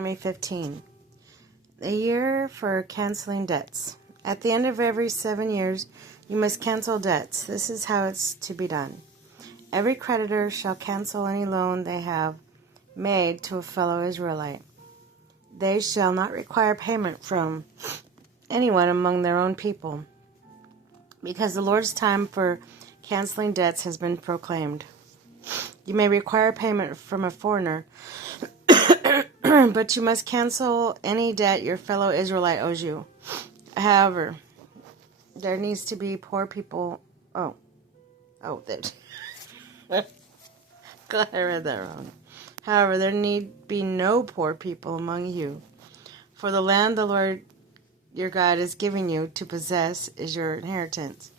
Deuteronomy 15. A year for canceling debts. At the end of every 7 years, you must cancel debts. This is how it's to be done. Every creditor shall cancel any loan they have made to a fellow Israelite. They shall not require payment from anyone among their own people, because the Lord's time for canceling debts has been proclaimed. You may require payment from a foreigner, but you must cancel any debt your fellow Israelite owes you. However, there needs to be poor people. That. God, I read that wrong. However, there need be no poor people among you, for the land the Lord your God is giving you to possess is your inheritance.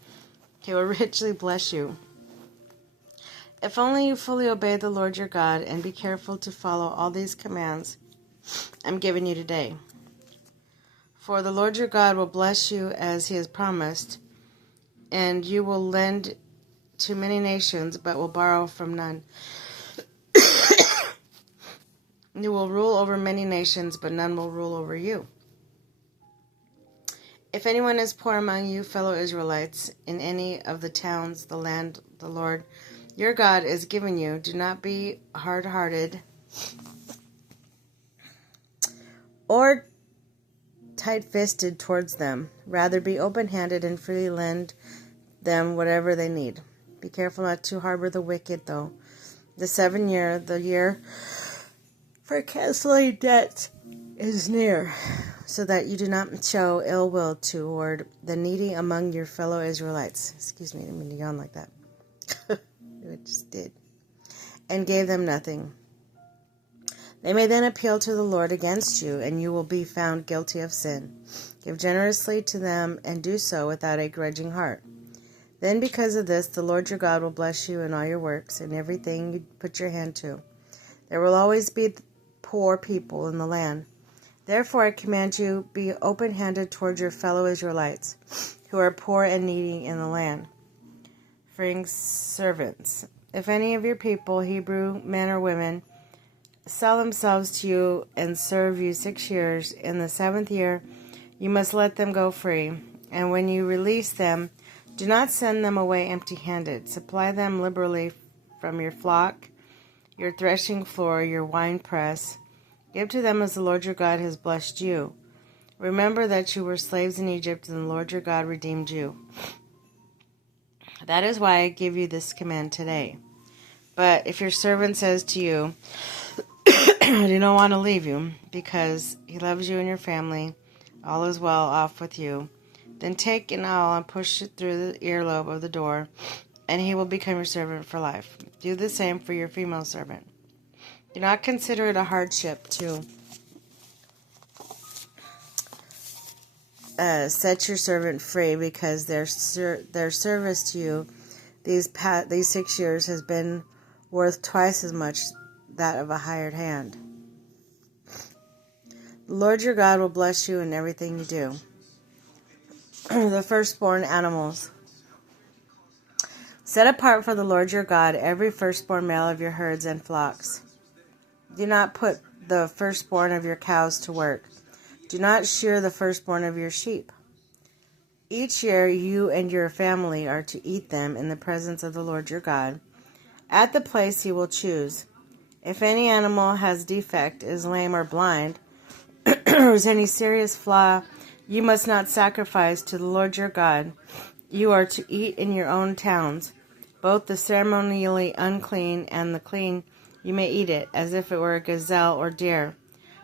He will richly bless you, if only you fully obey the Lord your God and be careful to follow all these commands I'm giving you today. For the Lord your God will bless you as he has promised, and you will lend to many nations, but will borrow from none. You will rule over many nations, but none will rule over you. If anyone is poor among you, fellow Israelites, in any of the towns, the land the Lord your God is giving you, do not be hard-hearted or tight-fisted towards them. Rather, be open-handed and freely lend them whatever they need. Be careful not to harbor the wicked, though. The year for canceling debt is near, so that you do not show ill will toward the needy among your fellow Israelites. Excuse me, I didn't mean to yawn like that. It just did. And gave them nothing. They may then appeal to the Lord against you, and you will be found guilty of sin. Give generously to them, and do so without a grudging heart. Then because of this, the Lord your God will bless you in all your works, and everything you put your hand to. There will always be poor people in the land. Therefore I command you, be open-handed toward your fellow Israelites, who are poor and needy in the land. Freeing servants. If any of your people, Hebrew men or women, sell themselves to you and serve you 6 years, in the 7th year you must let them go free. And when you release them, do not send them away empty-handed. Supply them liberally from your flock, your threshing floor, your winepress. Give to them as the Lord your God has blessed you. Remember that you were slaves in Egypt, and the Lord your God redeemed you. That is why I give you this command today. But if your servant says to you, I do not want to leave you, because he loves you and your family, all is well off with you, then take an awl and push it through the earlobe of the door, and he will become your servant for life. Do the same for your female servant. Do not consider it a hardship to set your servant free, because their service to you these 6 years has been worth twice as much that of a hired hand. The Lord your God will bless you in everything you do. The firstborn animals. Set apart for the Lord your God every firstborn male of your herds and flocks. Do not put the firstborn of your cows to work. Do not shear the firstborn of your sheep. Each year you and your family are to eat them in the presence of the Lord your God, at the place he will choose. If any animal has defect, is lame or blind, or has any serious flaw, you must not sacrifice to the Lord your God. You are to eat in your own towns, both the ceremonially unclean and the clean. You may eat it, as if it were a gazelle or deer.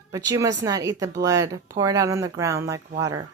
But you must not eat the blood. Pour it out on the ground like water.